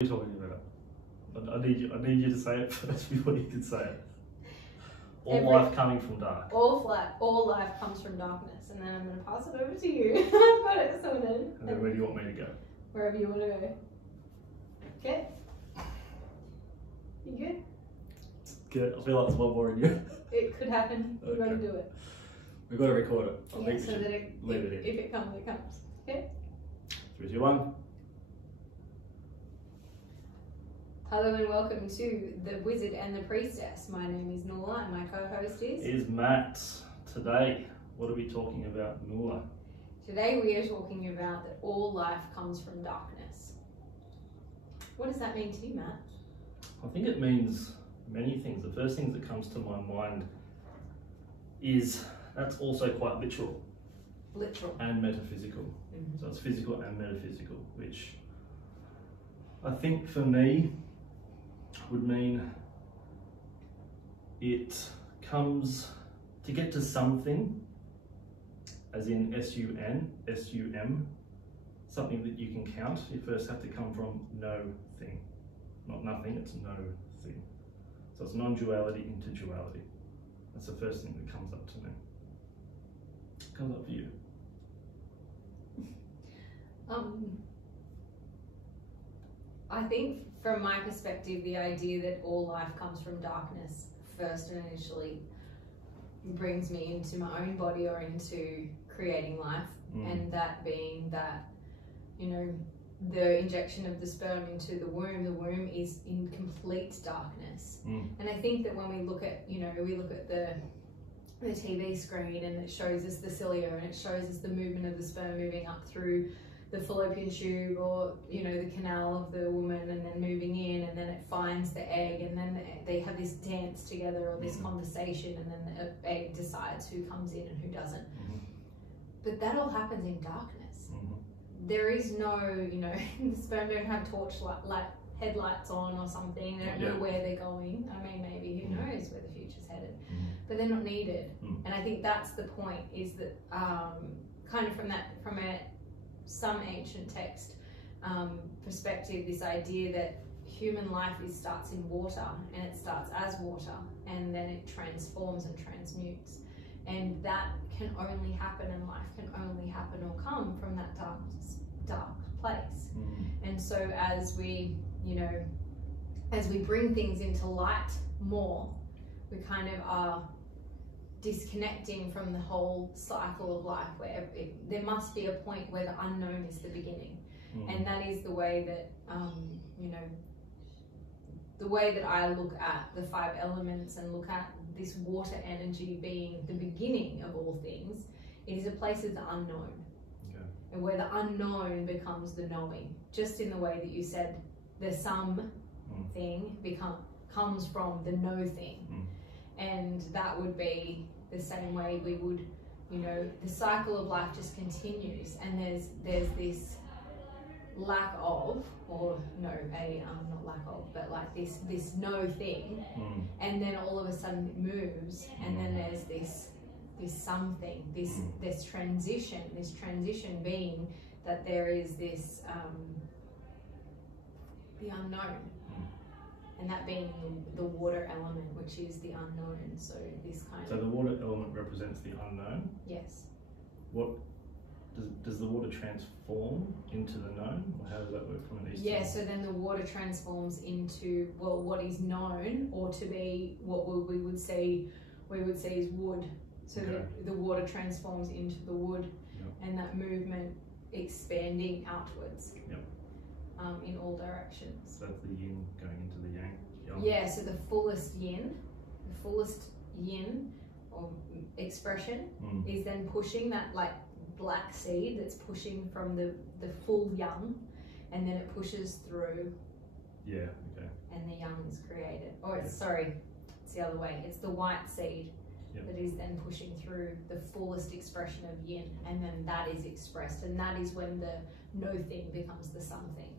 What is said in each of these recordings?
What are you talking about? I need you to say it first before you can say it. All life coming from dark. All life comes from darkness, and then I'm going to pass it over to you. I've got it sorted. And then where do you want me to go? Wherever you want to go. Okay. You good? Good. I feel like it's a lot more in you. It could happen. You've got to do it. We've got to record it. I think so that if it comes, it comes. Okay. 3, 2, 1. Hello and welcome to The Wizard and the Priestess. My name is Nola and my co-host is Matt. Today, what are we talking about, Nola? Today we are talking about that all life comes from darkness. What does that mean to you, Matt? I think it means many things. The first thing that comes to my mind is that's also quite literal. Literal. And metaphysical. Mm-hmm. So it's physical and metaphysical, which I think for me would mean it comes to get to something, as in S-U-M, something that you can count. You first have to come from no thing. Not nothing, it's no thing. So it's non-duality into duality. That's the first thing that comes up to me. Comes up for you. I think from my perspective, the idea that all life comes from darkness first and initially brings me into my own body or into creating life. And that being that, you know, the injection of the sperm into the womb is in complete darkness. And I think that when we look at, you know, we look at the TV screen and it shows us the cilia and it shows us the movement of the sperm moving up through the fallopian tube or, you know, the canal of the woman and then moving in, and then it finds the egg, and then they have this dance together or this conversation, and then the egg decides who comes in and who doesn't. But that all happens in darkness. There is no, you know, the sperm don't have headlights on or something. They don't know where they're going. I mean, maybe who knows where the future's headed, but they're not needed. And I think that's the point, is that kind of from some ancient text perspective, this idea that human life starts in water, and it starts as water, and then it transforms and transmutes, and that can only happen, and life can only happen or come from that dark place. And so as we, you know, as we bring things into light more, we kind of are disconnecting from the whole cycle of life, where there must be a point where the unknown is the beginning. And that is the way that you know, the way that I look at the 5 elements and look at this water energy being the beginning of all things. It is a place of the unknown, and where the unknown becomes the knowing, just in the way that you said the thing comes from the no thing. And that would be the same way we would, you know, the cycle of life just continues, and there's this lack of, or no, not lack of, but like this no thing, and then all of a sudden it moves, and then there's this something, this transition being that there is this the unknown. And that being the water element, which is the unknown. So this kind of... So the water element represents the unknown? Yes. What does the water transform into the known? Or how does that work from an Eastern? Yeah, so then the water transforms into, well, what is known, or to be what we would see is wood. So the water transforms into the wood, and that movement expanding outwards. In all directions. So that's the yin going into the yang? Yeah, so the fullest yin or expression is then pushing that like black seed that's pushing from the full yang, and then it pushes through. Yeah, okay. And the yang is created. Or it's the other way. It's the white seed that is then pushing through the fullest expression of yin, and then that is expressed, and that is when the no thing becomes the something.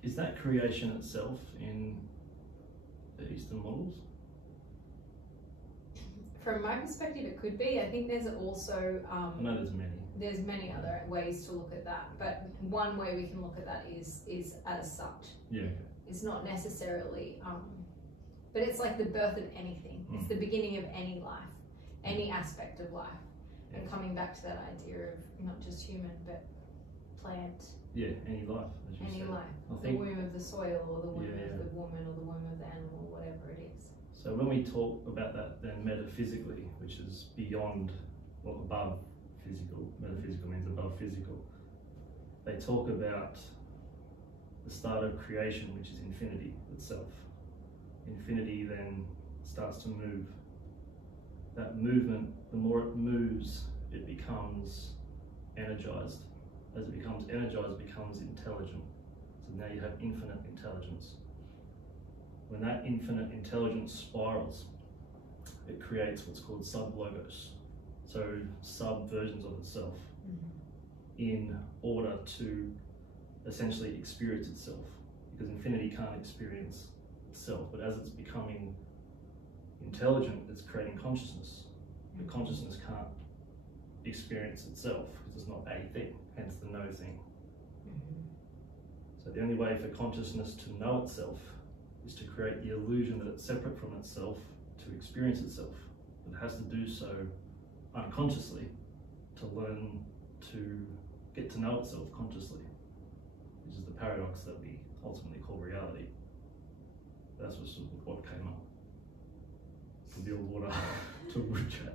Is that creation itself in the Eastern models? From my perspective, it could be. I think there's also... I know there's many. There's many other ways to look at that, but one way we can look at that is as such. Yeah. is not necessarily, but it's like the birth of anything. It's the beginning of any life, any aspect of life. Yeah. And coming back to that idea of not just human, but plant. Yeah, any life. As you Any said. life. I The think, womb of the soil, or the womb Yeah, of the woman, or the womb of the animal, whatever it is. so when we talk about that then metaphysically, which is beyond, well, above physical, metaphysical means above physical, they talk about the start of creation, which is infinity itself. Infinity then starts to move. That movement, the more it moves, it becomes energized. As it becomes energized, it becomes intelligent. So now you have infinite intelligence. When that infinite intelligence spirals, it creates what's called sub-logos. So sub-versions of itself in order to essentially experience itself. Because infinity can't experience itself, but as it's becoming intelligent, it's creating consciousness. But consciousness can't experience itself because it's not a thing, hence the no thing. So the only way for consciousness to know itself is to create the illusion that it's separate from itself to experience itself. It has to do so unconsciously to learn to get to know itself consciously, which is the paradox that we ultimately call reality. That's what came up. From the old water to wood chat.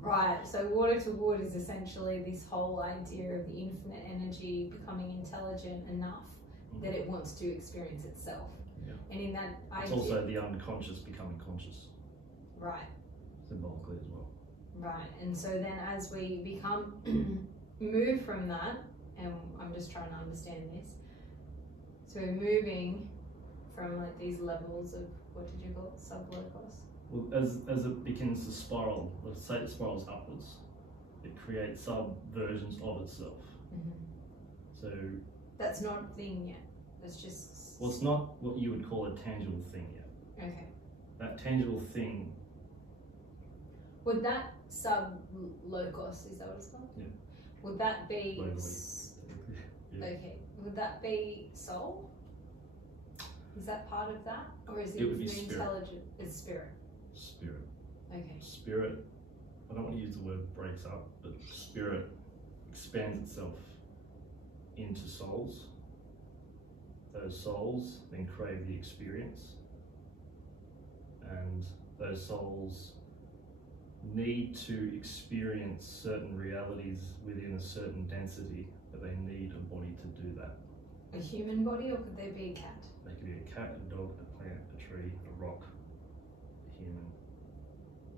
Right, so water to wood is essentially this whole idea of the infinite energy becoming intelligent enough that it wants to experience itself. Yeah. And in that It's idea, also the unconscious becoming conscious. right, Symbolically as well. right. And so then as we become, move from that, and I'm just trying to understand this, so we're moving from like these levels of, what did you call it, sub-logos? Well, as it begins to spiral, let's say it spirals upwards, it creates sub-versions of itself. So that's not a thing yet. That's just... well, it's not what you would call a tangible thing yet. Okay. That tangible thing... Would that sub-logos, is that what it's called? Yeah. Would that be... Yeah. Okay. Would that be soul? Is that part of that? Or is It would be the spirit. intelligent? It's spirit. Spirit. Okay. Spirit, I don't want to use the word breaks up, but spirit expands itself into souls. Those souls then crave the experience, and those souls need to experience certain realities within a certain density, but they need a body to do that. A human body, or could there be a cat? They could be a cat, a dog, a plant, a tree, a rock, a human.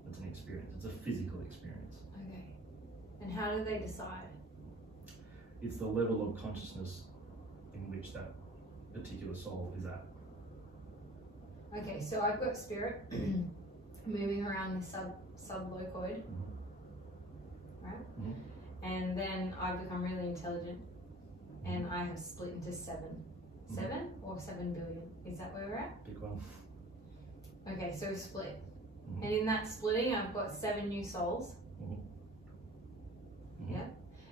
It's an experience. It's a physical experience. Okay. And how do they decide? It's the level of consciousness in which that particular soul is at. Okay, so I've got spirit moving around this sub-locoid, right? And then I've become really intelligent, and I have split into seven. 7 or 7 billion? Is that where we're at? Pick one. Okay, so split. And in that splitting, I've got 7 new souls. Yeah.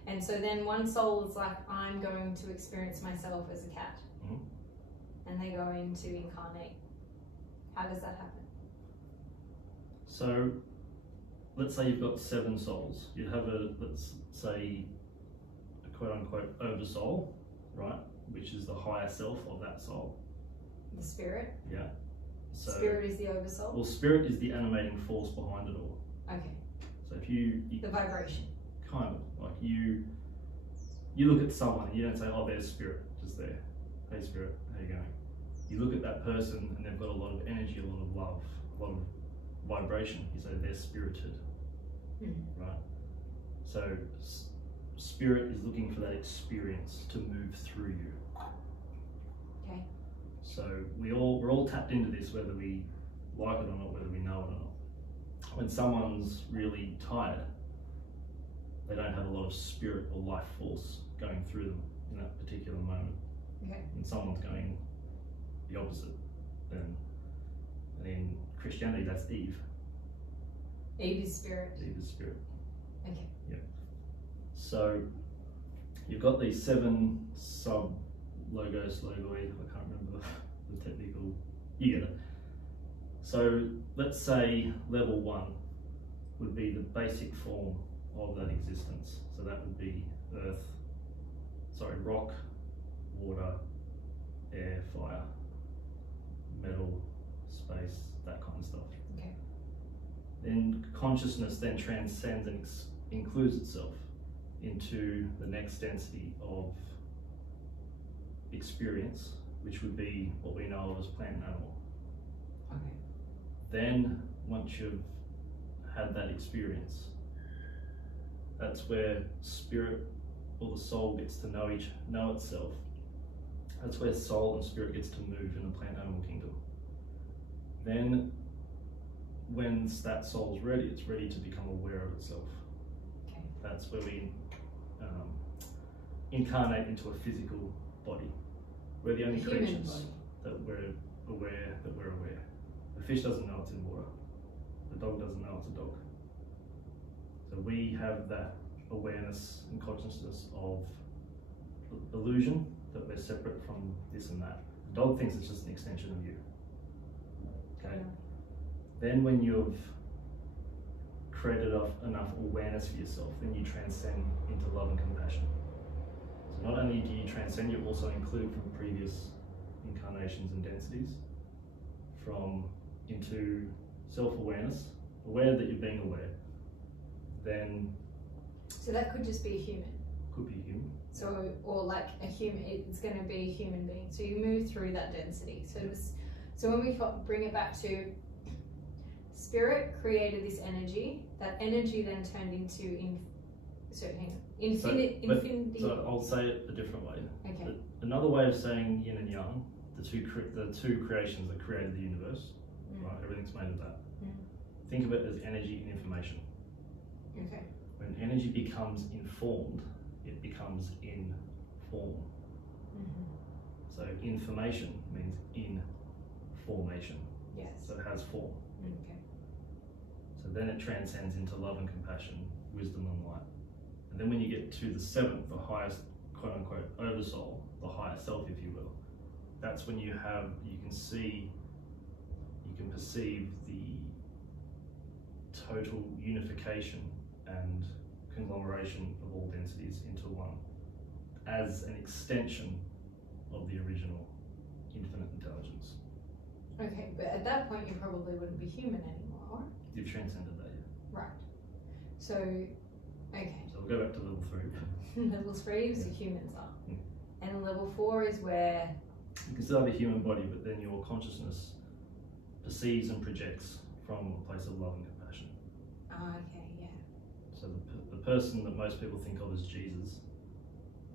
And so then one soul is like, I'm going to experience myself as a cat. And they go in to incarnate. How does that happen? So, let's say you've got 7 souls. You have let's say, a quote-unquote oversoul, right? Which is the higher self of that soul. The spirit? Yeah. So, spirit is the oversoul? Well, spirit is the animating force behind it all. Okay. So if you the vibration. Kind of. Like you look at someone and you don't say, oh, there's spirit, just there. Hey spirit, how you going? You look at that person and they've got a lot of energy, a lot of love, a lot of vibration. You say they're spirited, right? So spirit is looking for that experience to move through you. Okay. So we're all tapped into this, whether we like it or not, whether we know it or not. When someone's really tired, they don't have a lot of spirit or life force going through them in that particular moment. Okay. And someone's going the opposite, then, and in Christianity, that's Eve. Eve is spirit. Eve is spirit. Okay. Yeah. So you've got these 7 sub logos, logoi, I can't remember the technical, you get it. So let's say level 1 would be the basic form of that existence. So that would be rock, water, air, fire, metal, space, that kind of stuff. Okay. Then consciousness then transcends and includes itself into the next density of experience, which would be what we know of as plant and animal. Okay. Then once you've had that experience, that's where spirit or the soul gets to know itself. That's where soul and spirit gets to move in the plant animal kingdom. Then when that soul's ready, it's ready to become aware of itself. Okay. That's where we incarnate into a physical body. We're the only creatures that we're aware that we're aware. The fish doesn't know it's in water. The dog doesn't know it's a dog. So we have that awareness and consciousness of illusion, that we're separate from this and that. The dog thinks it's just an extension of you. Okay. Yeah. Then when you've created enough awareness for yourself, then you transcend into love and compassion. So not only do you transcend, you also include from previous incarnations and densities into self-awareness, aware that you're being aware. Then so that could just be a human. Could be human. So, or like a human, it's going to be a human being. So you move through that density. So when we bring it back to spirit created this energy, that energy then turned into infinity. So I'll say it a different way. Okay. Another way of saying yin and yang, the two creations that created the universe, right? Everything's made of that. Think of it as energy and information. Okay. When energy becomes informed, it becomes in form. So information means in formation. Yes. So it has form. Okay. So then it transcends into love and compassion, wisdom and light. And then when you get to the seventh, the highest quote unquote oversoul, the higher self, if you will, that's when you can perceive the total unification and conglomeration of all densities into one as an extension of the original infinite intelligence. Okay, but at that point you probably wouldn't be human anymore. You've transcended that, yeah. Right. So, okay. So we'll go back to level 3. Level 3 is the humans are. And level 4 is where you can still have a human body, but then your consciousness perceives and projects from a place of love and compassion. Okay, yeah. So the person that most people think of as Jesus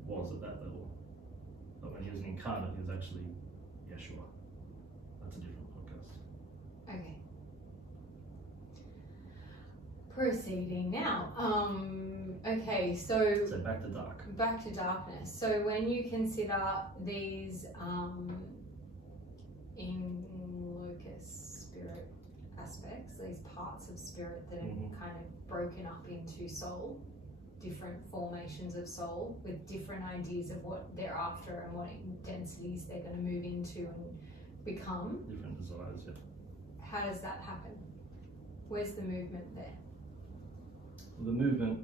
was at that level. But when he was an incarnate, he was actually Yeshua. That's a different podcast. Okay. Proceeding now. Okay, so back to dark. Back to darkness. So when you consider these in locus spirit aspects, these parts of spirit that are kind of broken up into soul, different formations of soul with different ideas of what they're after and what densities they're going to move into and become. Different desires, yeah. How does that happen? Where's the movement there? Well, the movement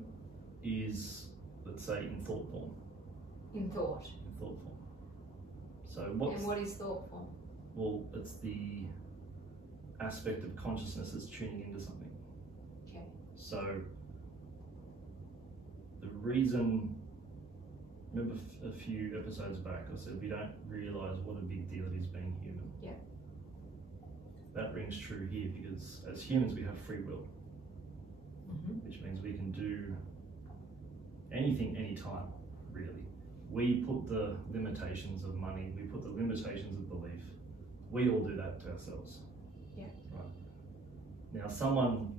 is, let's say, in thought form. In thought? In thought form. So what is thought form? Well, it's the aspect of consciousness that's tuning into something. Okay. So the reason, remember a few episodes back I said we don't realise what a big deal it is being human. Yeah. That rings true here because as humans we have free will, which means we can do anything, anytime, really. We put the limitations of money, we put the limitations of belief. We all do that to ourselves. Yeah. Right. Now, someone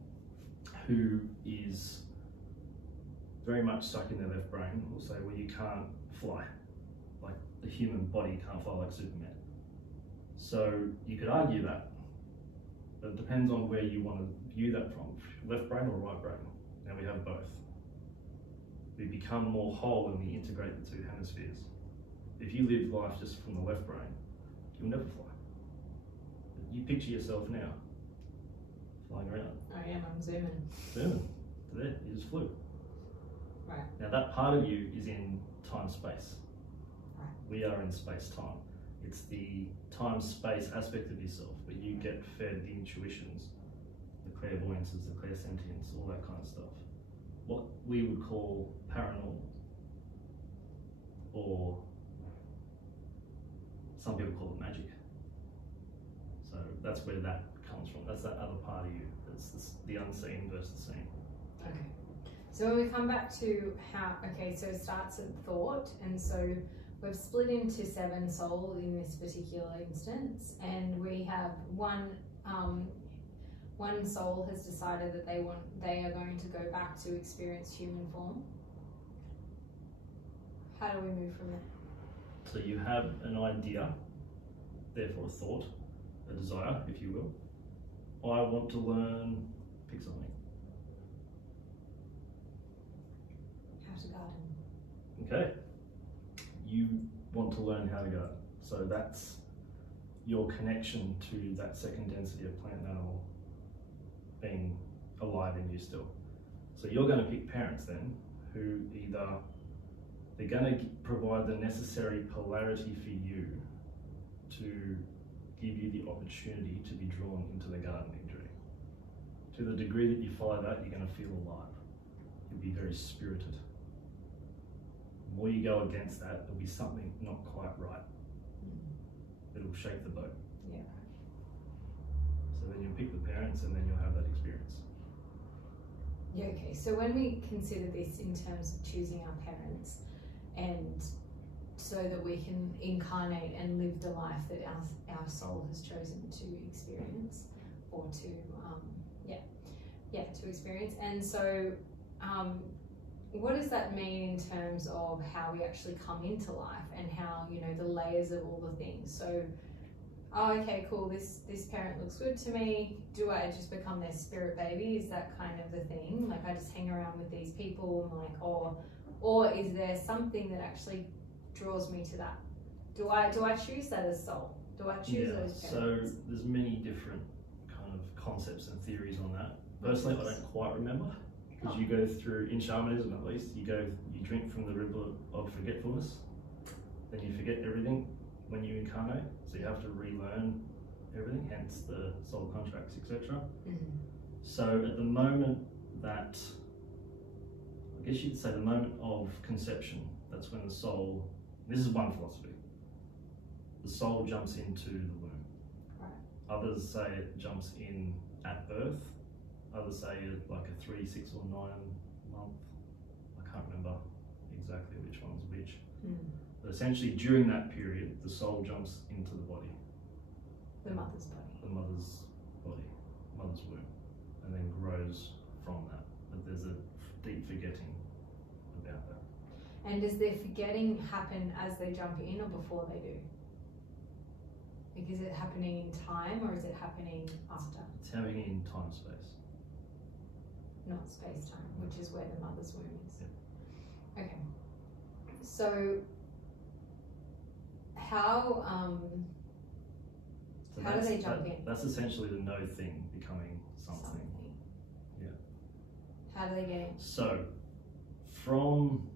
who is very much stuck in their left brain will say, well, you can't fly. Like the human body can't fly like Superman. So you could argue that, but it depends on where you want to view that from, left brain or right brain. Now we have both. We become more whole when we integrate the two hemispheres. if you live life just from the left brain, you'll never fly. You picture yourself now flying around. I am, I'm zooming. Zooming. There, you just flew. Right. Now that part of you is in time-space. Right. We are in space-time. It's the time-space aspect of yourself where you get fed the intuitions, the clairvoyances, the clairsentience, all that kind of stuff. What we would call paranormal, or some people call it magic. So that's where that comes from. That's that other part of you. That's the unseen versus the seen. Okay. So when we come back to how, okay, so it starts at thought, and so we've split into 7 souls in this particular instance, and we have one soul has decided that they are going to go back to experience human form. How do we move from there? So you have an idea, therefore a thought, a desire, if you will. I want to learn, pick something. How to garden. Okay. You want to learn how to garden. So that's your connection to that second density of plant and animal being alive in you still. So you're going to pick parents then who either they're going to provide the necessary polarity for you to give you the opportunity to be drawn into the gardening dream. To the degree that you follow that, you're going to feel alive. You'll be very spirited. The more you go against that, there'll be something not quite right. It'll shake the boat. Yeah. So then you'll pick the parents and then you'll have that experience. Yeah, okay. So when we consider this in terms of choosing our parents, and so that we can incarnate and live the life that our soul has chosen to experience, or to to experience. And so what does that mean in terms of how we actually come into life, and how, you know, the layers of all the things? So, oh, okay, cool, this parent looks good to me. Do I just become their spirit baby? Is that kind of the thing? Like, I just hang around with these people and like, or is there something that actually draws me to that? Do I choose that as soul? Do I choose those parents? So there's many different kind of concepts and theories on that. Personally, I don't quite remember, because you go through, in shamanism at least, you drink from the river of forgetfulness, then you forget everything when you incarnate, so you have to relearn everything, hence the soul contracts, etc. So at the moment that, I guess you'd say the moment of conception, that's when the soul, this is one philosophy, the soul jumps into the womb. Right. Others say it jumps in at birth. Others say like a 3, 6 or 9 month. I can't remember exactly which one's which. But essentially during that period, the soul jumps into the body. The mother's body. The mother's body, mother's womb, and then grows from that. But there's a deep forgetting about that. And does their forgetting happen as they jump in or before they do? Like, is it happening in time or is it happening after? It's happening in time space. Not space-time, which is where the mother's womb is. Yeah. Okay. So how do they jump in? That's essentially the no thing becoming something. Yeah. How do they get in? So I'm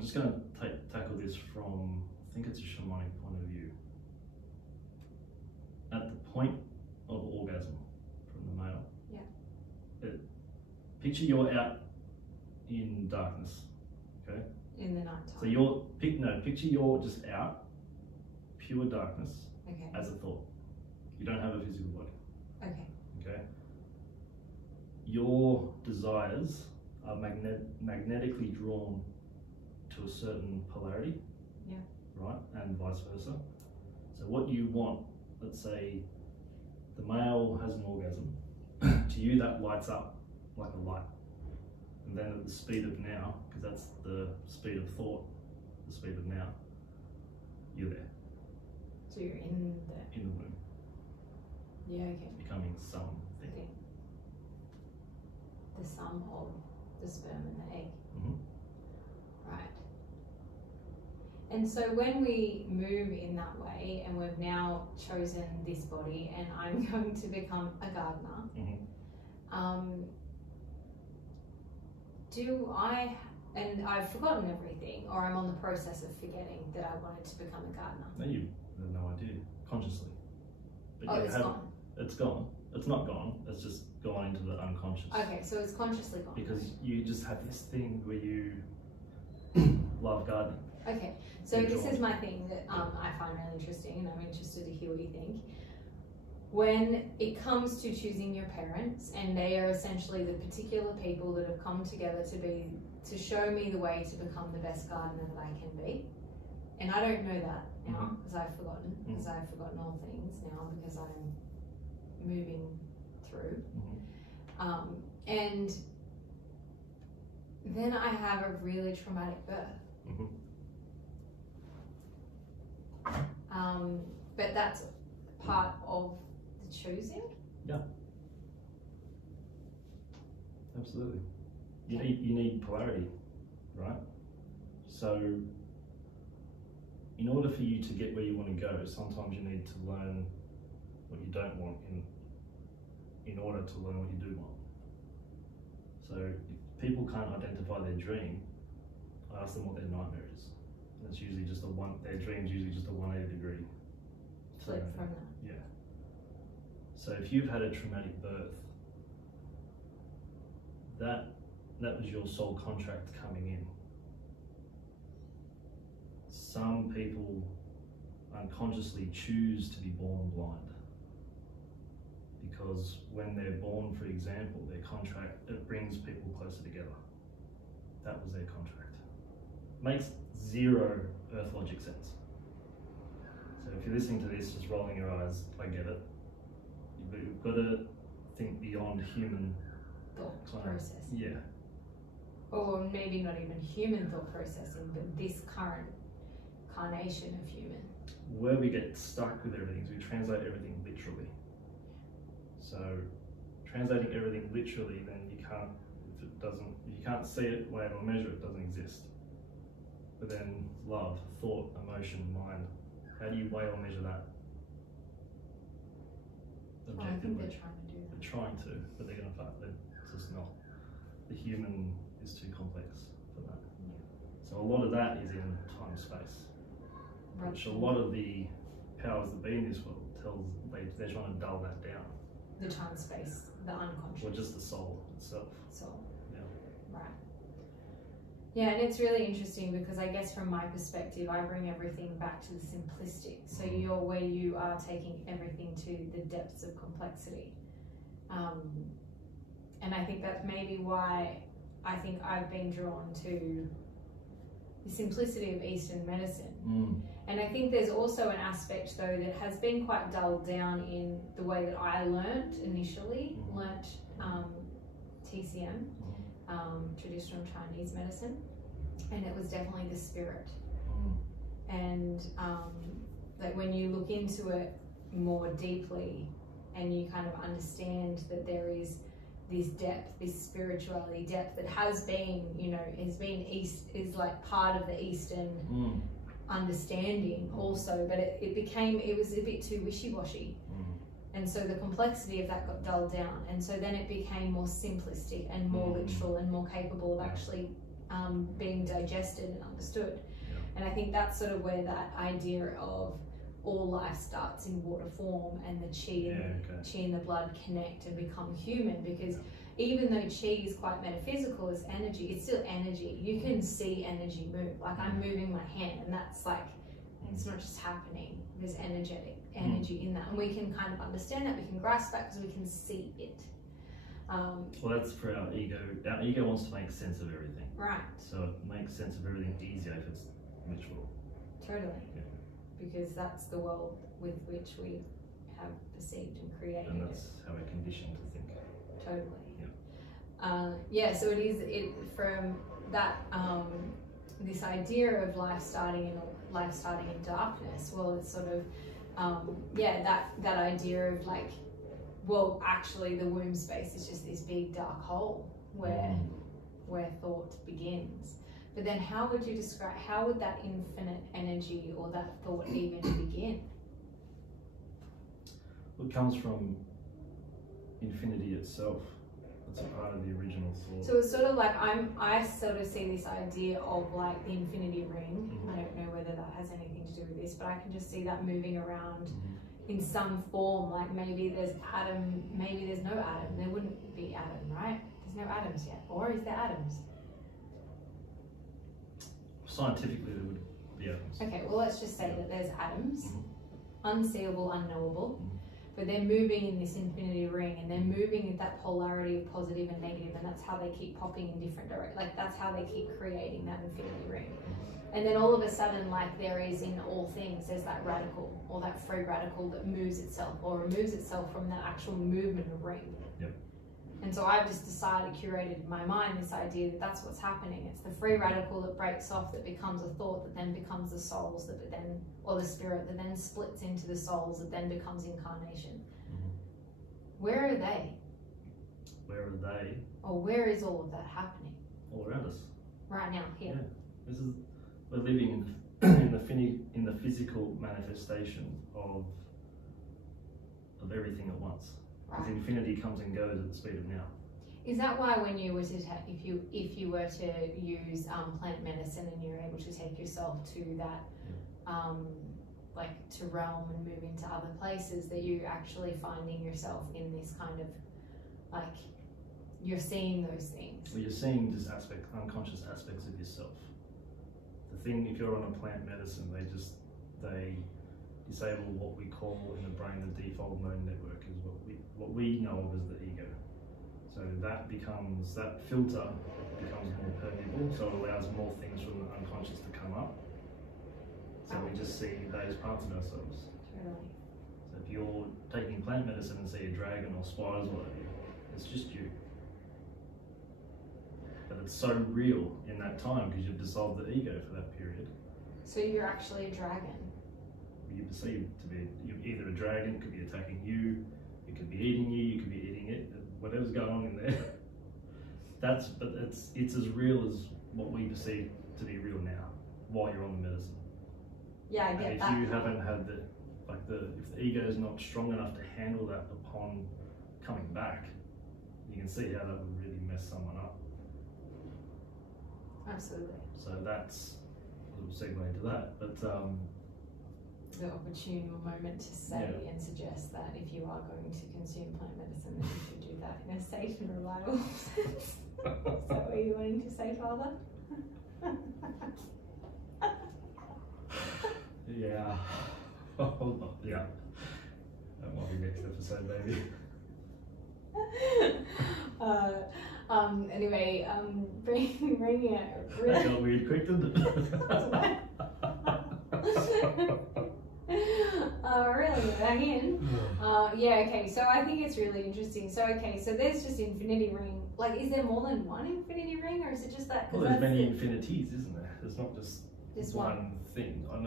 just going to tackle this from, I think it's a shamanic point of view. At the point of orgasm from the male. Picture you're out in darkness, okay? In the night time. So picture you're just out, pure darkness, okay, as a thought. You don't have a physical body. Okay. Okay? Your desires are magnetically drawn to a certain polarity. Yeah. Right? And vice versa. So what you want, let's say the male has an orgasm, to you that lights up like a light. And then at the speed of now, because that's the speed of thought, the speed of now, you're there. So you're in the womb. Yeah, okay. Becoming something. Okay. The sum of the sperm and the egg. Mm-hmm. Right. And so when we move in that way, and we've now chosen this body, and I'm going to become a gardener, and I've forgotten everything, or I'm on the process of forgetting that I wanted to become a gardener. No, you have no idea, consciously. But It's gone. It's gone. It's not gone, it's just gone into the unconscious. Okay, so it's consciously gone. Because you just have this thing where you love gardening. Okay, so this is my thing that I find really interesting, and I'm interested to hear what you think. When it comes to choosing your parents, and they are essentially the particular people that have come together to show me the way to become the best gardener that I can be, and I don't know that now because I've forgotten, all things now because I'm moving through, and then I have a really traumatic birth. But that's part of the choosing. Yeah, absolutely. You need polarity, right? So in order for you to get where you want to go, sometimes you need to learn what you don't want in order to learn what you do want. So if people can't identify their dream, I ask them what their nightmare is. And it's usually just their dream's usually just a 180 degree flip from that. Yeah. So if you've had a traumatic birth, that was your soul contract coming in. Some people unconsciously choose to be born blind because when they're born, for example, their contract, it brings people closer together. That was their contract. Makes zero earth logic sense. So if you're listening to this, just rolling your eyes, I get it. But you've got to think beyond human thought process. Yeah. Or maybe not even human thought processing, but this current carnation of human. Where we get stuck with everything is we translate everything literally. So translating everything literally, then you can't see it, weigh it, or measure it, doesn't exist. But then love, thought, emotion, mind, how do you weigh or measure that? I think they're trying to do that. They're trying to, but they're going to fuck. It's just not. The human is too complex for that. Yeah. So a lot of that is in time and space, which a lot of the powers that be in this world they're trying to dull that down. The time space, the unconscious. Or just the soul itself. Soul. Yeah. Right. Yeah, and it's really interesting because I guess from my perspective, I bring everything back to the simplistic. So you're where you are taking everything to the depths of complexity. And I think that's maybe why I think I've been drawn to the simplicity of Eastern medicine. And I think there's also an aspect though that has been quite dulled down in the way that I learnt initially, TCM. Traditional Chinese medicine, and it was definitely the spirit. And that when you look into it more deeply and you kind of understand that there is this depth, this spirituality depth that has been, is like part of the Eastern understanding also, but it was a bit too wishy-washy. And so the complexity of that got dulled down. And so then it became more simplistic and more literal and more capable of actually being digested and understood. Yeah. And I think that's sort of where that idea of all life starts in water form and the chi and the blood connect and become human. Because even though chi is quite metaphysical as energy, it's still energy. You can see energy move. Like I'm moving my hand and that's like, it's not just happening. There's energy in that, and we can kind of understand that, we can grasp that because we can see it. Well, that's for our ego. Our ego wants to make sense of everything. Right. So it makes sense of everything easier if it's literal. Totally. Yeah. Because that's the world with which we have perceived and created. And that's how we're conditioned to think. Totally. Yeah. So it from that this idea of life starting in darkness. Well, it's sort of that idea of like, well, actually the womb space is just this big dark hole where thought begins. But then how would you describe, how would that infinite energy or that thought even begin? It comes from infinity itself. It's a part of the original thought. So it's sort of like I sort of see this idea of like the infinity ring. I don't know whether that has anything to do with this, but I can just see that moving around in some form. Like maybe there's atom, maybe there's no atom. There wouldn't be atom, right? There's no atoms yet. Or is there atoms? Scientifically, there would be atoms. Okay, well let's just say that there's atoms, unseeable, unknowable, but they're moving in this infinity ring, and they're moving in that polarity of positive and negative, and that's how they keep popping in different directions. Like that's how they keep creating that infinity ring. And then all of a sudden, like there is in all things, there's that radical or that free radical that moves itself or removes itself from that actual movement of ring. Yep. And so I've just decided, curated in my mind this idea that that's what's happening. It's the free radical that breaks off, that becomes a thought, that then becomes the souls, that then, or the spirit, that then splits into the souls, that then becomes incarnation. Where are they? Where are they? Or where is all of that happening? All around us. Right now, here. Yeah. This is, we're living in the physical manifestation of everything at once. Because infinity comes and goes at the speed of now. Is that why when you were to if you were to use plant medicine and you're able to take yourself to that like to realm and move into other places, that you're actually finding yourself in this kind of like you're seeing those things? Well, you're seeing just unconscious aspects of yourself. The thing, if you're on a plant medicine, they disable what we call in the brain the default mode network, is what we know of as the ego. So that filter becomes more permeable, so it allows more things from the unconscious to come up. So we just see those parts of ourselves. Totally. So if you're taking plant medicine and see a dragon or spiders all over you, it's just you. But it's so real in that time because you've dissolved the ego for that period. So you're actually a dragon. You're perceived to be either a dragon, it could be attacking you, it could be eating you, you could be eating it, whatever's going on in there. But it's as real as what we perceive to be real now while you're on the medicine. Yeah, I get that. If you haven't had if the ego is not strong enough to handle that upon coming back, you can see how that would really mess someone up. Absolutely. So that's a little segue into that, but the opportune moment to say and suggest that if you are going to consume plant medicine, that you should do that in a safe and reliable sense. Is that what you're wanting to say, Father? Yeah. Yeah. That might be next episode, maybe. Anyway, bringing it. That got weird quick, didn't it? Really, back in. Yeah, okay, so I think it's really interesting. So, okay, so there's just infinity ring. Like, is there more than one infinity ring, or is it just that? Well, there's many infinities, isn't there? There's not just one thing. I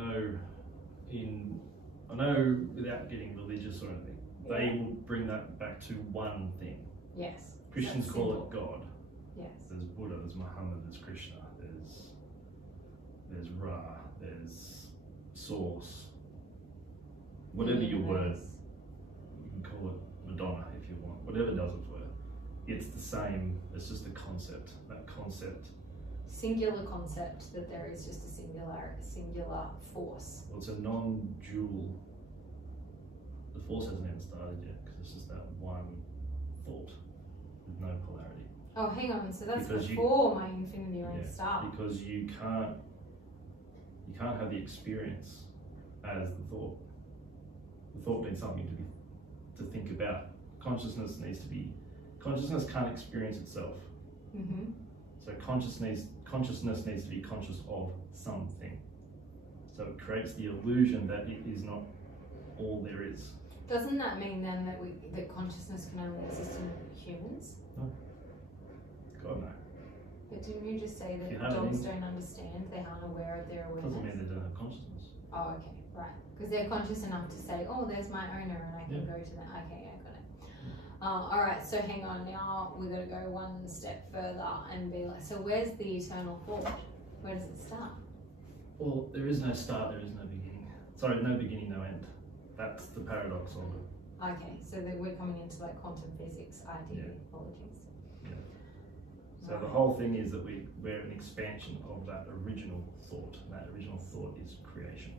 know without getting religious or anything, they will bring that back to one thing. Yes. Christians call it God. Yes. There's Buddha, there's Muhammad, there's Krishna, there's Ra, there's Source. Whatever your word, you can call it Madonna if you want, whatever does it for you. It's the same, it's just a concept, that concept. Singular concept that there is just a singular force. Well, it's a non-dual, the force hasn't even started yet because it's just that one thought with no polarity. Oh, hang on, so that's before my infinity ring starts. Because you can't have the experience as the thought. The thought needs something to think about. Consciousness can't experience itself. Mm-hmm. So consciousness needs to be conscious of something. So it creates the illusion that it is not all there is. Doesn't that mean then that consciousness can only exist in humans? No. God, no. But didn't you just say that dogs don't understand? They aren't aware of their awareness? Doesn't mean they don't have consciousness. Oh, okay, right. Because they're conscious enough to say, oh, there's my owner and I can go to that. Okay, I got it. All right, so hang on. Now we've got to go one step further and be like, so where's the eternal thought? Where does it start? Well, there is no start, there is no beginning. Sorry, no beginning, no end. That's the paradox of it. Okay, so that we're coming into like quantum physics ideologies. Yeah. So the whole thing is that we're an expansion of that original thought. And that original thought is creation.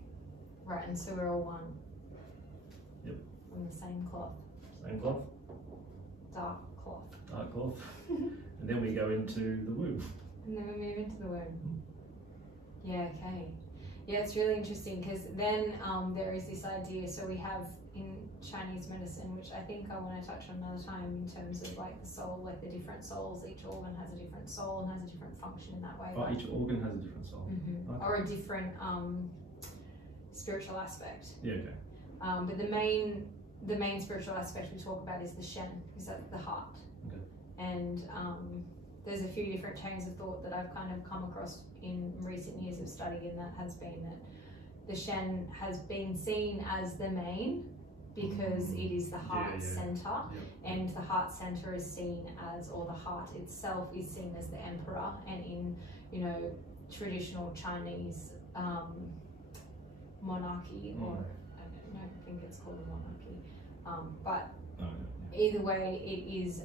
Right, and so we're all one. Yep. On the same cloth. Same cloth? Dark cloth. Dark cloth. And then we go into the womb. And then we move into the womb. Yeah, okay. Yeah, it's really interesting because then there is this idea, so we have in Chinese medicine, which I think I want to touch on another time in terms of like the soul, like the different souls, each organ has a different soul and has a different function in that way. Oh, each organ has a different soul. Mm-hmm. Okay. Or a different spiritual aspect. Yeah, okay. But the main spiritual aspect we talk about is the Shen, is that the heart. Okay. And there's a few different chains of thought that I've kind of come across in recent years of study, and that has been that the Shen has been seen as the main because it is the heart center, and the heart center is seen as, or the heart itself is seen as the emperor, and in, you know, traditional Chinese monarchy, or I don't think it's called a monarchy, but either way it is,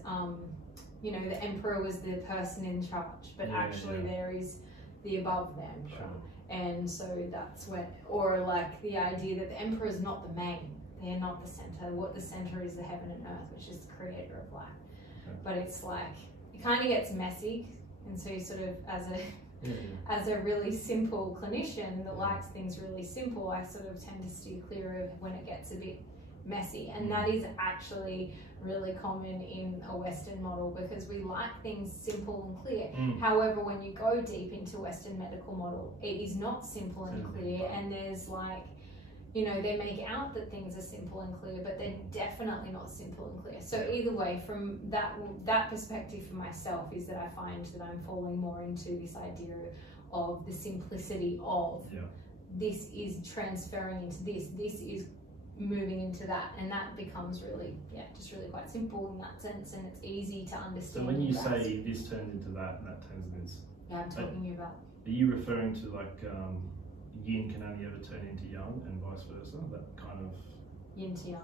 you know, the emperor was the person in charge, but actually there is the above the emperor. Sure. And so that's when, or like the idea that the emperor is not the main, they're not the center. What the center is the heaven and earth, which is the creator of life. Okay. But it's like, it kind of gets messy, and so you sort of, as a really simple clinician that likes things really simple, I sort of tend to steer clear of when it gets a bit messy, and that is actually really common in a Western model because we like things simple and clear. However, when you go deep into Western medical model, it is not simple and clear, and there's like, you know, they make out that things are simple and clear, but they're definitely not simple and clear. So either way, from that perspective for myself is that I find that I'm falling more into this idea of the simplicity of this is transferring into this is moving into that, and that becomes really, just really quite simple in that sense, and it's easy to understand. So when you say this turns into that and that turns into this, I'm talking about. Are you referring to like yin can only ever turn into yang and vice versa? That kind of yin to yang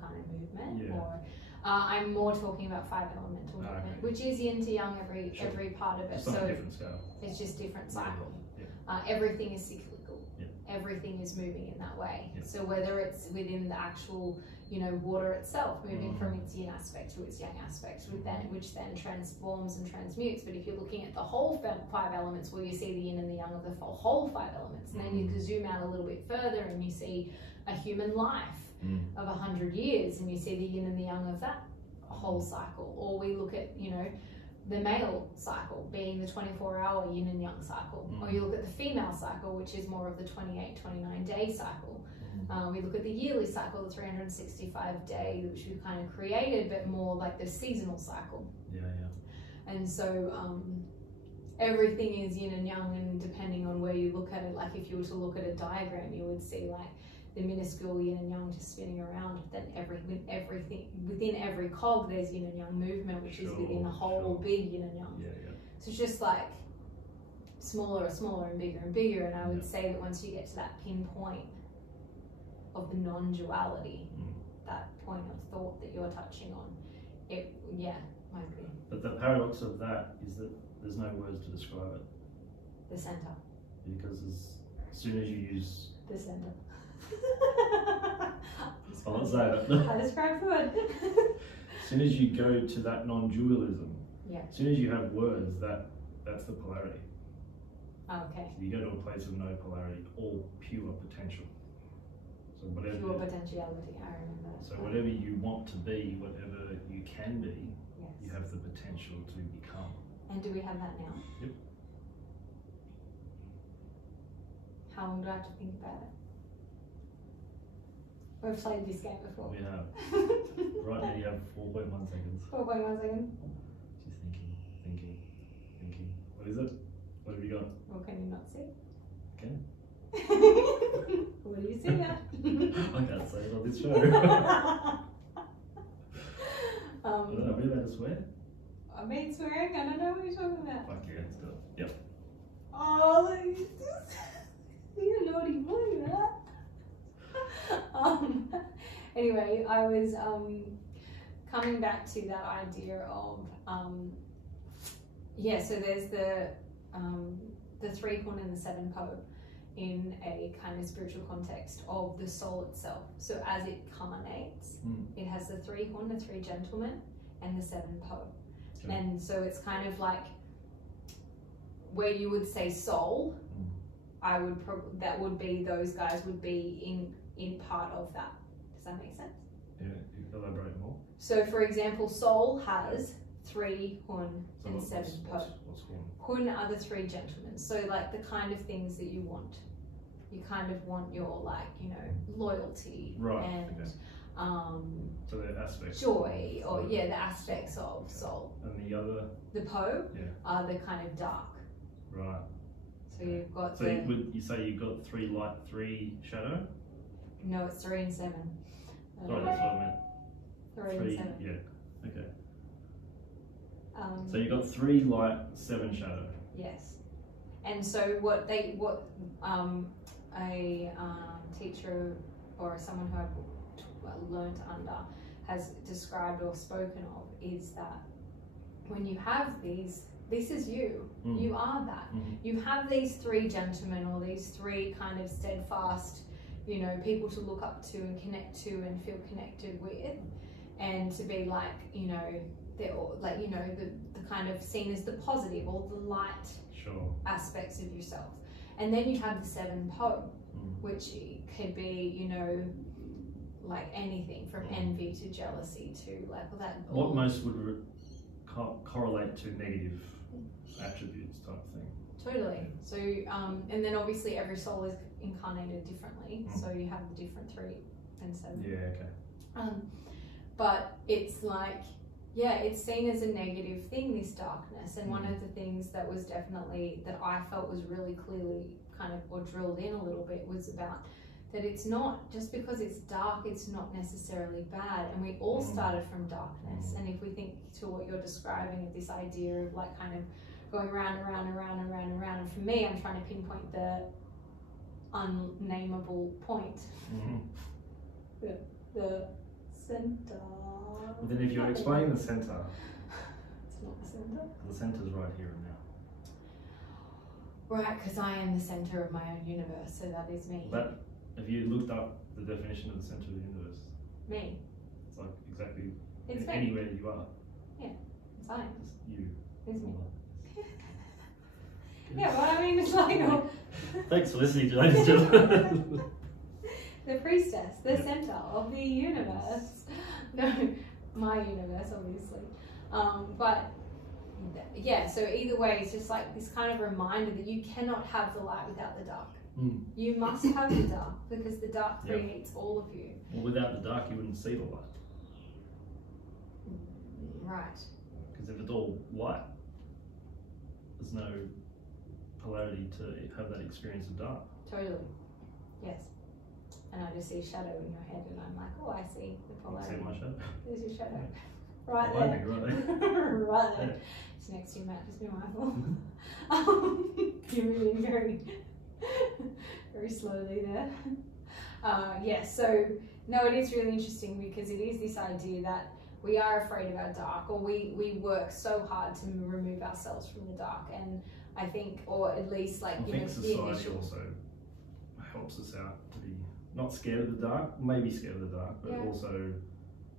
kind of movement, or I'm more talking about 5 elemental movement, which is yin to yang every part of it. It's so different scale. It's just different cycle. Everything is cyclical. Everything is moving in that way. So whether it's within the actual, you know, water itself, moving from its yin aspect to its yang aspect, which then transforms and transmutes. But if you're looking at the whole 5 elements, well, you see the yin and the yang of the whole 5 elements. And then you can zoom out a little bit further and you see a human life of 100 years, and you see the yin and the yang of that whole cycle. Or we look at, you know, the male cycle being the 24-hour yin and yang cycle, or you look at the female cycle, which is more of the 28-29 day cycle. We look at the yearly cycle, the 365 day, which we've kind of created, but more like the seasonal cycle. And so everything is yin and yang, and depending on where you look at it, like if you were to look at a diagram, you would see like the minuscule yin and yang just spinning around, then within every cog there's yin and yang movement, which is within a whole big yin and yang. So it's just like smaller and bigger, and I would say that once you get to that pinpoint of the non-duality, that point of thought that you're touching on, it might be. But the paradox of that is that there's no words to describe it. The center. Because as soon as you use the center. I'll not say that. I described the word. As soon as you go to that non-dualism, as soon as you have words, that's the polarity. Okay. So you go to a place of no polarity, all pure potential. So whatever pure potentiality, I remember that. So whatever you want to be, whatever you can be, you have the potential to become. And do we have that now? Yep. How long do I have to think about it? We've played this game before. We have. Right now you have 4.1 seconds. 4.1 seconds. Just thinking. What is it? What have you got? What can you not see? Okay. What do you see now? I can't say it on this show. Are we allowed to swear? I mean swearing? I don't know what you're talking about. Fuck yeah, let's do it. Yep. Oh, you're a naughty boy, man. Anyway, I was coming back to that idea of so there's the 3 hun and the 7 po in a kind of spiritual context of the soul itself. So as it carnates, it has the 3 hun, the 3 gentlemen, and the 7 po. Okay. And so it's kind of like where you would say soul, I would that would be, those guys would be in part of that. Does that make sense? Yeah, you elaborate more. So for example, soul has 3 hun and 7 po. What's hun? Hun are the 3 gentlemen. So like the kind of things that you want. You kind of want your, like, you know, loyalty, right, and okay. So the aspects, joy, or the aspects of soul. And the other, the po, are the kind of dark. Right. So you've got. So would you say you've got 3 light, 3 shadow? No, it's 3 and 7. Sorry, that's what I meant. 3 and 7. Yeah. Okay. So you you've got 3 light, 7 shadow. Yes. And so what a teacher or someone who I've learned under has described or spoken of is that when you have these, this is you. You are that. You have these 3 gentlemen, or these 3 kind of steadfast, you know, people to look up to and connect to and feel connected with, and to be like, you know, they're all, like, you know, the kind of seen as the positive or the light aspects of yourself. And then you have the 7 po, which could be, you know, like anything from envy to jealousy to like, well, that. What most would correlate to negative attributes type thing. Totally. So, and then obviously every soul is incarnated differently. So you have the different 3 and 7. Yeah, okay. But it's like, it's seen as a negative thing, this darkness. And one of the things that was definitely, that I felt was really clearly kind of, or drilled in a little bit, was about that it's not, just because it's dark, it's not necessarily bad. And we all started from darkness. And if we think to what you're describing, of this idea of like kind of going around and around and around and around and around. And for me, I'm trying to pinpoint the unnameable point. The center. Well, then if you're explaining the center, it's not the center. The center's right here and now. Right, because I am the center of my own universe, so that is me. That, if you looked up the definition of the center of the universe, me. It's like exactly it's anywhere you are. Yeah, it's fine. It's you. It's me. Yeah, well, I mean, it's like. Thanks for listening, ladies and gentlemen. The priestess, the center of the universe. No, my universe, obviously. But yeah, so either way, it's just like this kind of reminder that you cannot have the light without the dark. You must have the dark, because the dark creates all of you. Well, without the dark, you wouldn't see the light. Right. Because if it's all light, there's no polarity to have that experience of dark. Totally. Yes. And I just see shadow in your head, and I'm like, oh, I see the polarity. You see my shadow? There's your shadow. Right there. Right there. Right there. It's next to you, Matt. Just be mindful. You're moving very, very slowly there. So, no, it is really interesting, because it is this idea that we are afraid of our dark, or we work so hard to remove ourselves from the dark. And I think, or at least like, I think society also helps us out to be not scared of the dark, maybe scared of the dark, but also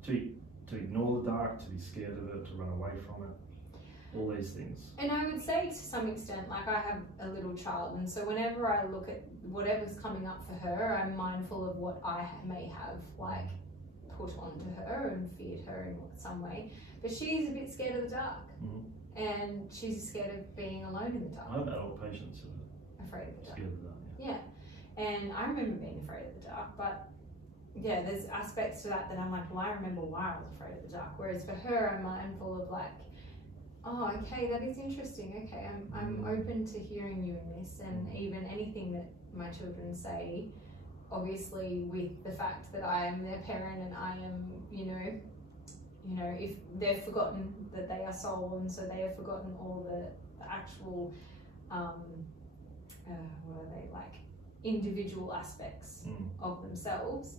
to ignore the dark, to be scared of it, to run away from it, all these things. And I would say to some extent, like, I have a little child, and so whenever I look at whatever's coming up for her, I'm mindful of what I may have like put onto her and feared her in some way. But she's a bit scared of the dark, and she's scared of being alone in the dark. I have adult patients who are afraid of the dark. Scared of the dark. Yeah, and I remember being afraid of the dark, but yeah, there's aspects to that I'm like, well, I remember why I was afraid of the dark. Whereas for her, I'm mindful of like, oh, okay, that is interesting. Okay, I'm open to hearing you in this, and even anything that my children say, obviously with the fact that I am their parent, and I am, you know, if they've forgotten that they are soul, and so they have forgotten all the actual what are they, like individual aspects of themselves.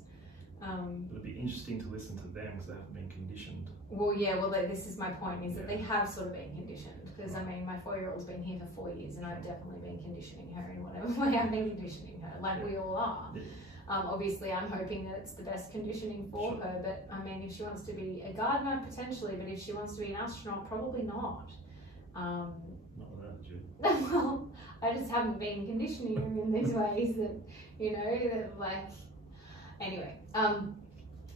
It would be interesting to listen to them because they haven't been conditioned. Well, yeah, well, this is my point, is that they have sort of been conditioned. Because, I mean, my 4-year-old's been here for 4 years and I've definitely been conditioning her in whatever way I've been conditioning her, like we all are. Yeah. Obviously, I'm hoping that it's the best conditioning for her, but, I mean, if she wants to be a gardener, potentially, but if she wants to be an astronaut, probably not. Not without you. Well, I just haven't been conditioning her in these ways that, you know, that, like... Anyway,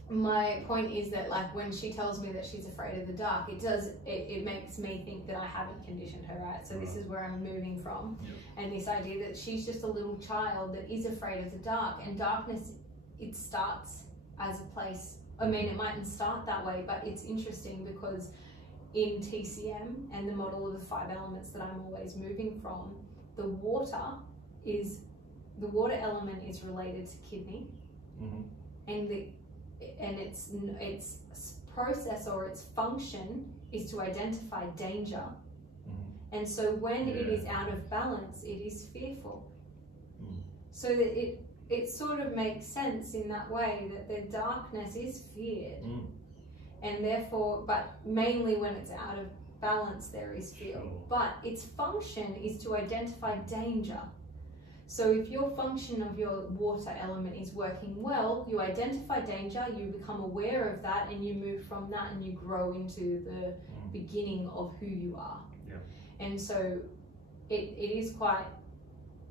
my point is that, like, when she tells me that she's afraid of the dark, it makes me think that I haven't conditioned her, right? So this is where I'm moving from. Yep. And this idea that she's just a little child that is afraid of the dark, and darkness, it starts as a place, I mean, it mightn't start that way, but it's interesting because in TCM and the model of the 5 elements that I'm always moving from, the water element is related to kidney. And its process or its function is to identify danger. And so when it is out of balance, it is fearful. So that it sort of makes sense in that way, that the darkness is feared. And therefore, but mainly when it's out of balance, there is fear. But its function is to identify danger. So if your function of your water element is working well, you identify danger, you become aware of that, and you move from that and you grow into the beginning of who you are. Yeah. And so it is quite,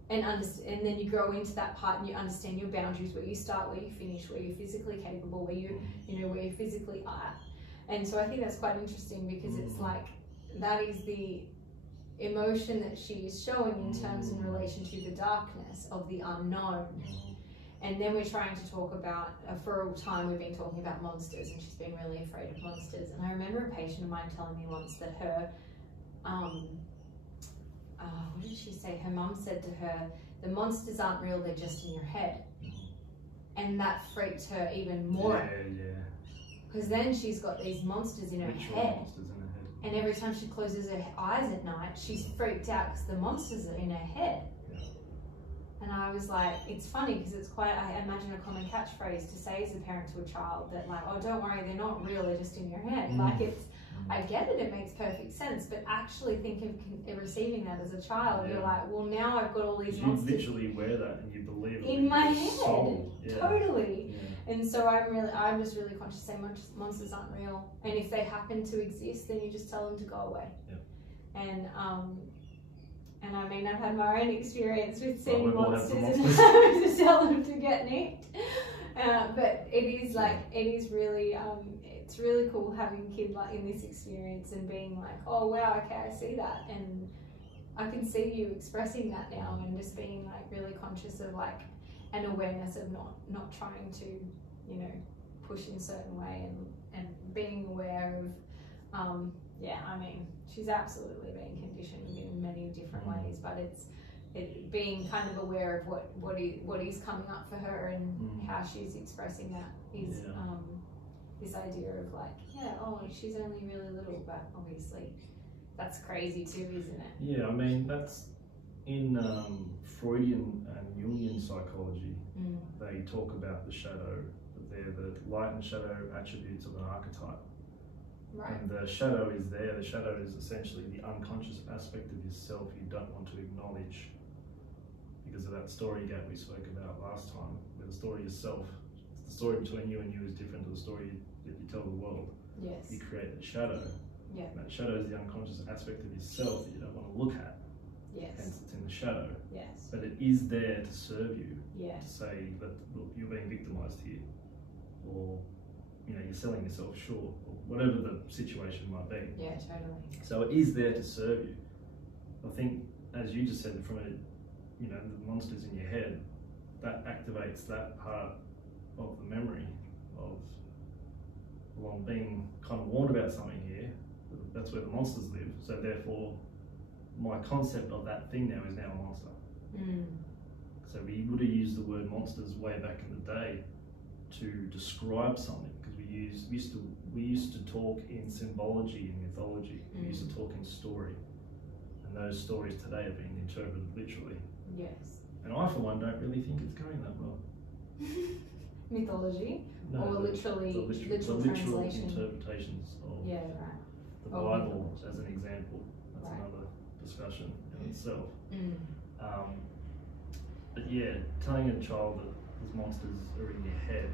and then you grow into that part and you understand your boundaries, where you start, where you finish, where you're physically capable, where you know, where you physically are. And so I think that's quite interesting, because it's like, that is the emotion that she is showing in terms in relation to the darkness of the unknown. And then we're trying to talk about, for a time we've been talking about monsters, and she's been really afraid of monsters. And I remember a patient of mine telling me once that her, what did she say? Her mum said to her, the monsters aren't real, they're just in your head. And that freaked her even more. Because then she's got these monsters in her head. And every time she closes her eyes at night, she's freaked out because the monsters are in her head. And I was like, it's funny because it's quite, I imagine, a common catchphrase to say as a parent to a child, that like, oh, don't worry, they're not real, they're just in your head. Like, it's, I get it, it makes perfect sense, but actually think of receiving that as a child, you're like, well, now I've got all these monsters. You literally wear that and you believe it. In my head, soul. Totally. And so I'm just really conscious saying monsters aren't real, and if they happen to exist, then you just tell them to go away. And I mean, I've had my own experience with seeing monsters and having to tell them to get nicked. But it is like, it is really, it's really cool having a kid like in this experience and being like, oh wow, okay, I see that, and I can see you expressing that now, and just being like really conscious of like an awareness of not trying to, you know, push in a certain way, and being aware of, I mean, she's absolutely being conditioned in many different ways, but it's being kind of aware of what is coming up for her, and how she's expressing that is this idea of like, oh, she's only really little, but obviously that's crazy too, isn't it? Yeah, I mean, that's in Freudian and Jungian psychology. They talk about the shadow, that they're the light and shadow attributes of an archetype. Right. And the shadow is there. The shadow is essentially the unconscious aspect of yourself you don't want to acknowledge, because of that story gap we spoke about last time, where the story yourself, the story between you and you is different to the story that you tell the world. Yes. You create the shadow. Yeah. And that shadow is the unconscious aspect of yourself that you don't want to look at. Yes. Hence it's in the shadow. Yes. But it is there to serve you. Yes. To say that, look, you're being victimized here, or you know, you're selling yourself short, or whatever the situation might be. Yeah, totally. So it is there to serve you. I think, as you just said, from a, you know, the monsters in your head, that activates that part of the memory of, well, I'm being kind of warned about something here. That's where the monsters live. So therefore, my concept of that thing now is now a monster. So we would have used the word monsters way back in the day to describe something, because we used to talk in symbology and mythology. We used to talk in story, and those stories today are being interpreted literally. Yes. And I, for one, don't really think it's going that well. Mythology? No, or literally the literal translation? Interpretations of Yeah, right. the Of Bible mythology. as an example. That's Right. another discussion in itself. Mm. But yeah, telling a child that these monsters are in your head,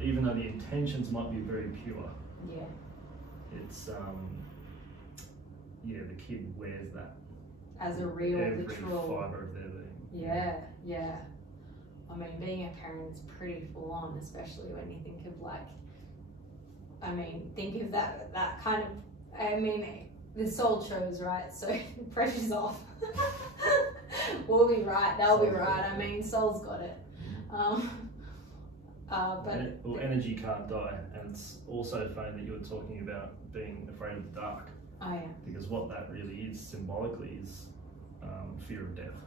even though the intentions might be very pure, Yeah. it's the kid wears that As a real, every literal. fibre of their being. Yeah, yeah. I mean, being a parent is pretty full on, especially when you think of think of that kind of, the soul chose, right? So pressure's off. We'll be right, they'll be right. Soul's got it. But energy can't die, and it's also funny that you were talking about being afraid of the dark. Oh yeah. Because what that really is symbolically is fear of death.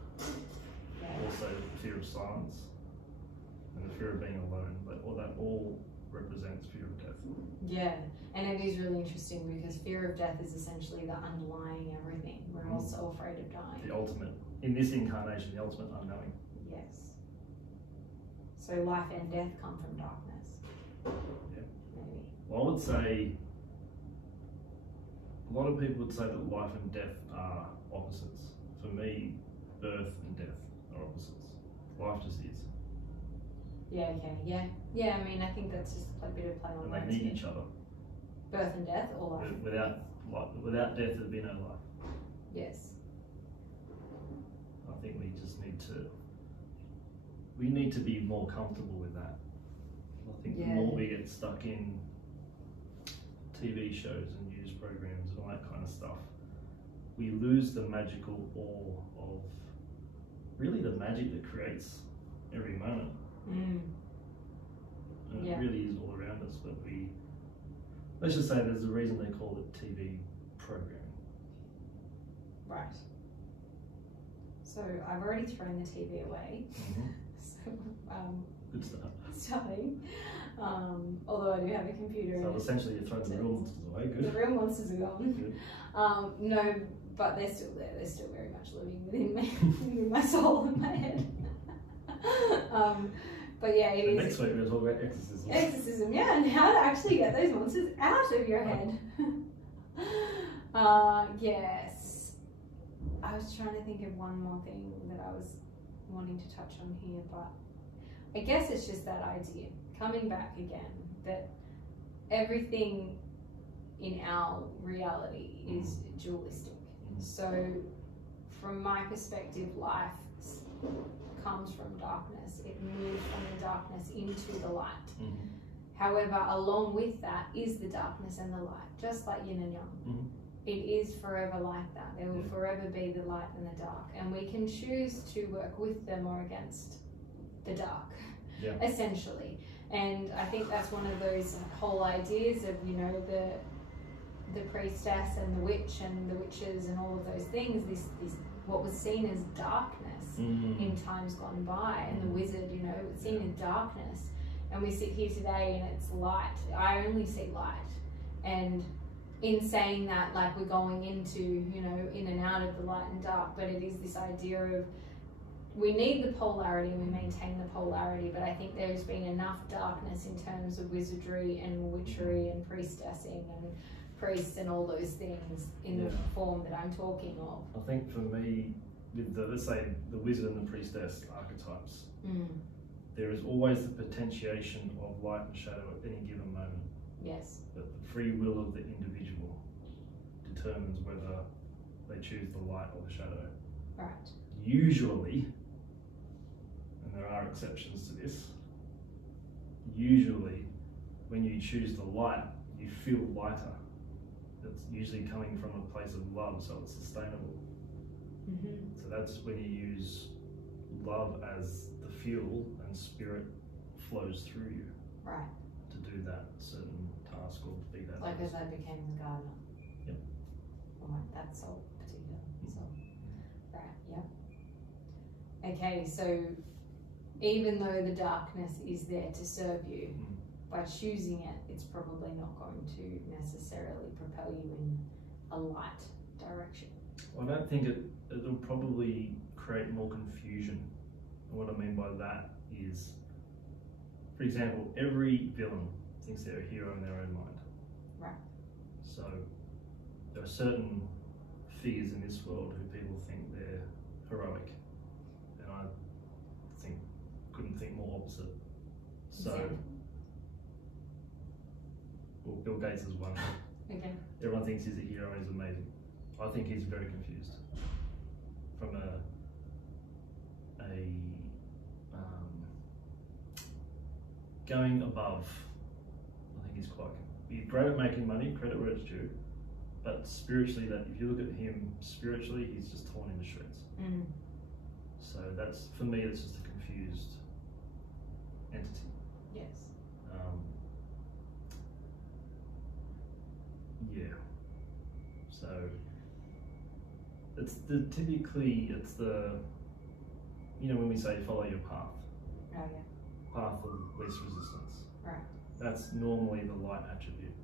Yeah. Also fear of silence and the fear of being alone. But that all represents fear of death. Yeah, and it is really interesting because fear of death is essentially the underlying everything. We're all so afraid of dying. The ultimate, in this incarnation, the ultimate unknowing. Yes. So life and death come from darkness. Yeah. Maybe. Well, I would say, a lot of people would say that life and death are opposites. For me, birth and death are opposites. Life just is. Yeah, okay, yeah. Yeah, I think that's just a bit of play on words. And they need each other. Birth and death or life? Without death, there'd be no life. Yes. I think we just need to be more comfortable with that. I think the more we get stuck in TV shows and news programs and all that kind of stuff, we lose the magical awe of really the magic that creates every moment. Mm. And it really is all around us, but let's just say there's a reason they call it TV programming. Right. So I've already thrown the TV away. Mm-hmm. So Good start. starting. Although I do have a computer. So essentially you're throwing the real monsters away. Good. The real monsters are gone. Good. No, but they're still there. They're still very much living within me, within my soul and my head. But yeah, it is. Next week we're going to talk about exorcism. Exorcism, yeah, and how to actually get those monsters out of your head. Yes. I was trying to think of one more thing that I was wanting to touch on here, but I guess it's just that idea, coming back again, that everything in our reality is dualistic. So from my perspective, life comes from darkness. It moves from the darkness into the light. Mm-hmm. However, along with that is the darkness and the light, just like yin and yang. Mm-hmm. It is forever like that. There will forever be the light and the dark, and we can choose to work with them or against the dark, essentially. And I think that's one of those whole ideas of, the priestess and the witch and the witches and all of those things, this what was seen as darkness in times gone by, and the wizard, it was seen as darkness. And we sit here today and it's light. I only see light. And in saying that, like, we're going into, in and out of the light and dark, but it is this idea of we need the polarity and we maintain the polarity, but I think there's been enough darkness in terms of wizardry and witchery and priestessing and priests and all those things in the form that I'm talking of. I think for me, with let's say the wizard and the priestess archetypes, there is always the potentiation of light and shadow at any given moment. Yes. But the free will of the individual determines whether they choose the light or the shadow. Right. Usually, and there are exceptions to this, usually when you choose the light, you feel lighter. It's usually coming from a place of love, so it's sustainable. So that's when you use love as the fuel and spirit flows through you. Right. To do that certain task or to be that. Like as I became the gardener. Yep. Or that soul particular soul. Right, yeah. Okay, so even though the darkness is there to serve you, by choosing it, it's probably not going to necessarily propel you in a light direction. I don't think it'll probably create more confusion. And what I mean by that is, for example, every villain thinks they're a hero in their own mind. Right. So there are certain figures in this world who people think they're heroic, and I couldn't think more opposite. So, well, Bill Gates is one. Okay. Everyone thinks he's a hero and he's amazing. I think he's very confused. From going above, I think he's great at making money, credit where it's due, but spiritually, that if you look at him spiritually, he's just torn into shreds. Mm. So that's, for me, it's just a confused entity. Yes. Yeah. So it's typically when we say follow your path. Oh yeah. Path of least resistance. Right. That's normally the light attribute.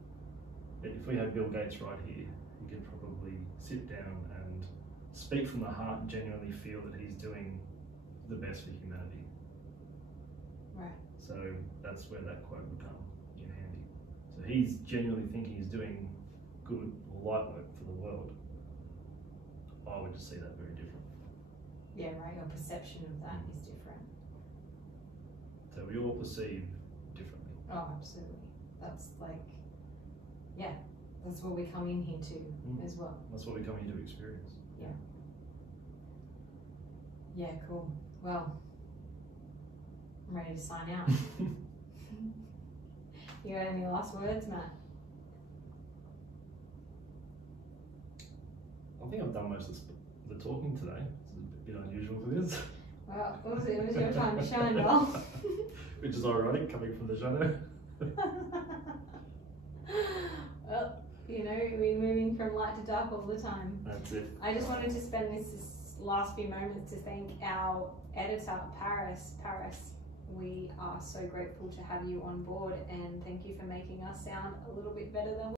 If we had Bill Gates right here, he could probably sit down and speak from the heart and genuinely feel that he's doing the best for humanity. Right. So that's where that quote would come in handy. So he's genuinely thinking he's doing good or light work for the world. I would just see that very different. Yeah, right. Your perception of that is different. So we all perceive differently. Oh, absolutely. That's that's what we come in here to as well. That's what we come here to experience. Yeah. Yeah, cool. Well, I'm ready to sign out. You got any last words, Matt? I think I've done most of the talking today. It's a bit unusual for this. Well, it was your time to shine, Noel. Which is ironic, coming from the shadow. Well, we're moving from light to dark all the time. That's it. I just wanted to spend this last few moments to thank our editor, Paris. Paris, we are so grateful to have you on board, and thank you for making us sound a little bit better than